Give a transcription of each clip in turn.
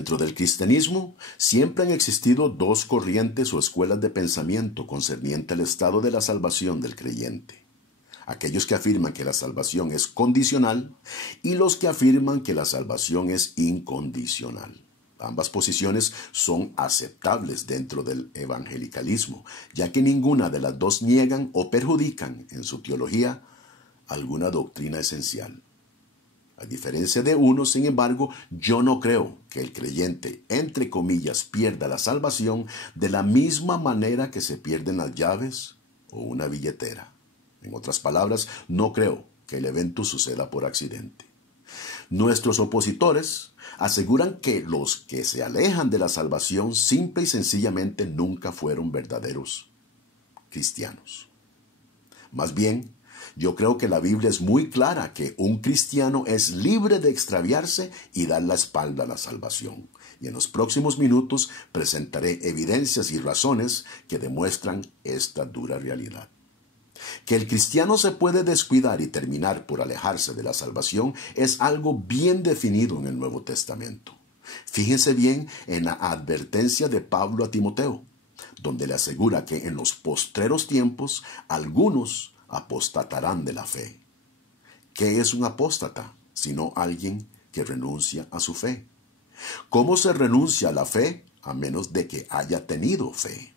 Dentro del cristianismo siempre han existido dos corrientes o escuelas de pensamiento concerniente al estado de la salvación del creyente. Aquellos que afirman que la salvación es condicional y los que afirman que la salvación es incondicional. Ambas posiciones son aceptables dentro del evangelicalismo, ya que ninguna de las dos niegan o perjudican en su teología alguna doctrina esencial. A diferencia de uno, sin embargo, yo no creo que el creyente, entre comillas, pierda la salvación de la misma manera que se pierden las llaves o una billetera. En otras palabras, no creo que el evento suceda por accidente. Nuestros opositores aseguran que los que se alejan de la salvación simple y sencillamente nunca fueron verdaderos cristianos. Más bien, yo creo que la Biblia es muy clara que un cristiano es libre de extraviarse y dar la espalda a la salvación. Y en los próximos minutos presentaré evidencias y razones que demuestran esta dura realidad. Que el cristiano se puede descuidar y terminar por alejarse de la salvación es algo bien definido en el Nuevo Testamento. Fíjense bien en la advertencia de Pablo a Timoteo, donde le asegura que en los postreros tiempos algunos apostatarán de la fe. ¿Qué es un apóstata? Sino alguien que renuncia a su fe. ¿Cómo se renuncia a la fe? A menos de que haya tenido fe.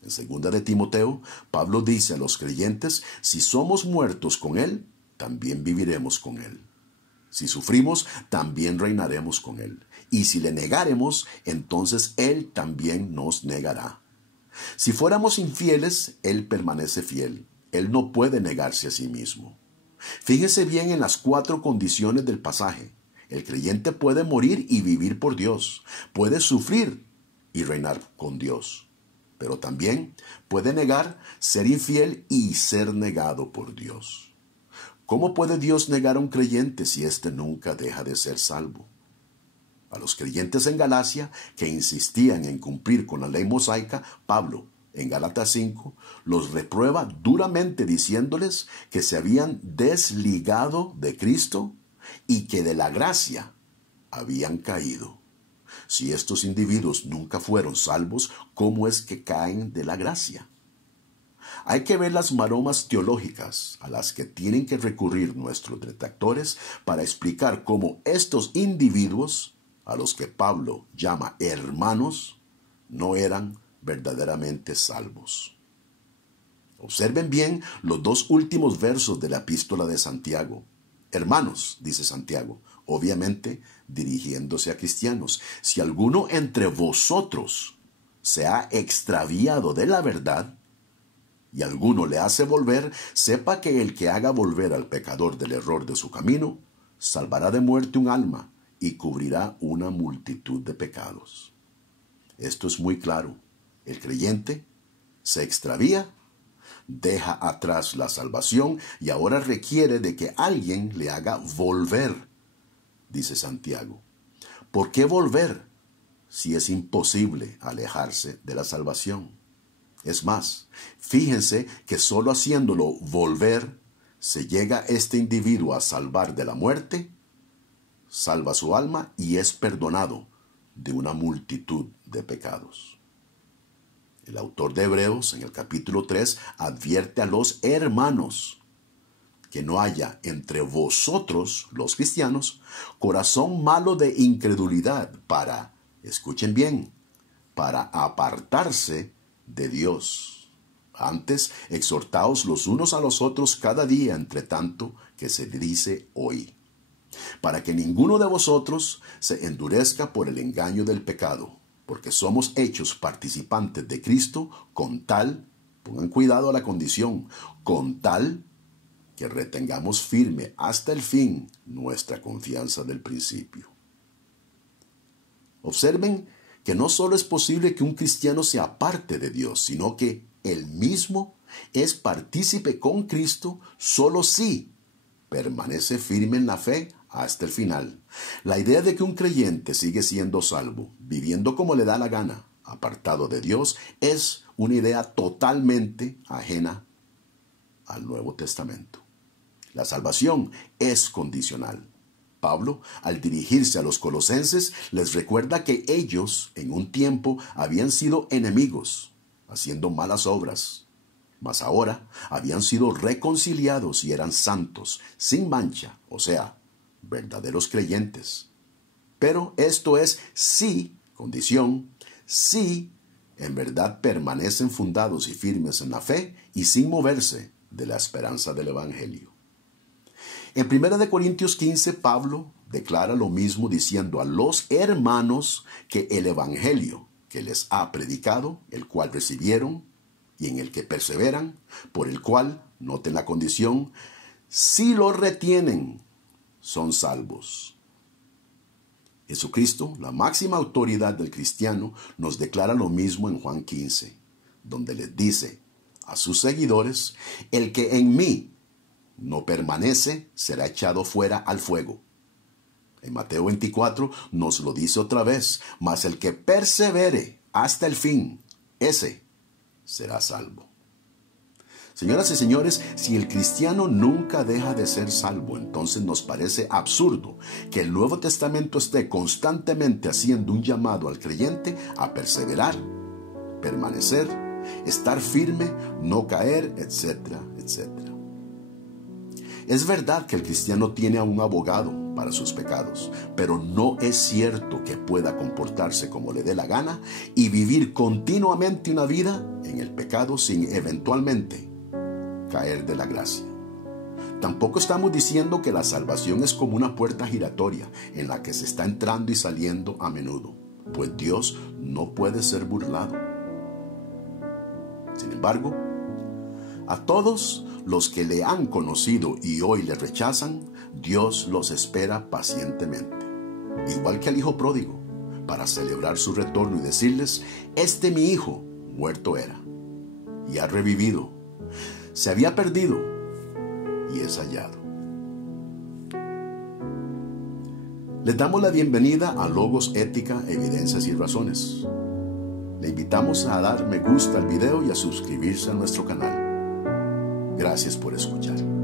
En 2 de Timoteo, Pablo dice a los creyentes, si somos muertos con Él, también viviremos con Él. Si sufrimos, también reinaremos con Él. Y si le negaremos, entonces Él también nos negará. Si fuéramos infieles, Él permanece fiel. Él no puede negarse a sí mismo. Fíjese bien en las 4 condiciones del pasaje. El creyente puede morir y vivir por Dios. Puede sufrir y reinar con Dios. Pero también puede negar, ser infiel y ser negado por Dios. ¿Cómo puede Dios negar a un creyente si éste nunca deja de ser salvo? A los creyentes en Galacia, que insistían en cumplir con la ley mosaica, Pablo, en Gálatas 5, los reprueba duramente diciéndoles que se habían desligado de Cristo y que de la gracia habían caído. Si estos individuos nunca fueron salvos, ¿cómo es que caen de la gracia? Hay que ver las maromas teológicas a las que tienen que recurrir nuestros detractores para explicar cómo estos individuos, a los que Pablo llama hermanos, no eran verdaderamente salvos. Observen bien los 2 últimos versos de la epístola de Santiago. Hermanos, dice Santiago, obviamente dirigiéndose a cristianos, si alguno entre vosotros se ha extraviado de la verdad y alguno le hace volver, sepa que el que haga volver al pecador del error de su camino, salvará de muerte un alma y cubrirá una multitud de pecados. Esto es muy claro. El creyente se extravía, deja atrás la salvación y ahora requiere de que alguien le haga volver, dice Santiago. ¿Por qué volver si es imposible alejarse de la salvación? Es más, fíjense que solo haciéndolo volver se llega este individuo a salvar de la muerte, salva su alma y es perdonado de una multitud de pecados. El autor de Hebreos, en el capítulo 3, advierte a los hermanos que no haya entre vosotros, los cristianos, corazón malo de incredulidad para, escuchen bien, para apartarse de Dios. Antes, exhortaos los unos a los otros cada día, entre tanto que se dice hoy, para que ninguno de vosotros se endurezca por el engaño del pecado, porque somos hechos participantes de Cristo con tal, pongan cuidado a la condición, con tal que retengamos firme hasta el fin nuestra confianza del principio. Observen que no solo es posible que un cristiano se aparte de Dios, sino que él mismo es partícipe con Cristo solo si permanece firme en la fe hasta el final. La idea de que un creyente sigue siendo salvo, viviendo como le da la gana, apartado de Dios, es una idea totalmente ajena al Nuevo Testamento. La salvación es condicional. Pablo, al dirigirse a los colosenses, les recuerda que ellos, en un tiempo, habían sido enemigos, haciendo malas obras, mas ahora habían sido reconciliados y eran santos, sin mancha, o sea, verdaderos creyentes. Pero esto es sí, condición, sí, en verdad permanecen fundados y firmes en la fe y sin moverse de la esperanza del Evangelio. En 1 Corintios 15, Pablo declara lo mismo diciendo a los hermanos que el Evangelio que les ha predicado, el cual recibieron y en el que perseveran, por el cual, noten la condición, si lo retienen, son salvos. Jesucristo, la máxima autoridad del cristiano, nos declara lo mismo en Juan 15, donde les dice a sus seguidores, el que en mí no permanece será echado fuera al fuego. En Mateo 24 nos lo dice otra vez, mas el que persevere hasta el fin, ese será salvo. Señoras y señores, si el cristiano nunca deja de ser salvo, entonces nos parece absurdo que el Nuevo Testamento esté constantemente haciendo un llamado al creyente a perseverar, permanecer, estar firme, no caer, etcétera, etcétera. Es verdad que el cristiano tiene a un abogado para sus pecados, pero no es cierto que pueda comportarse como le dé la gana y vivir continuamente una vida en el pecado sin eventualmente caer de la gracia. Tampoco estamos diciendo que la salvación es como una puerta giratoria en la que se está entrando y saliendo a menudo, pues Dios no puede ser burlado. Sin embargo, a todos los que le han conocido y hoy le rechazan, Dios los espera pacientemente, igual que al hijo pródigo, para celebrar su retorno y decirles, este mi hijo muerto era y ha revivido, se había perdido y es hallado. Les damos la bienvenida a Logos, Ética, Evidencias y Razones. Le invitamos a dar me gusta al video y a suscribirse a nuestro canal. Gracias por escuchar.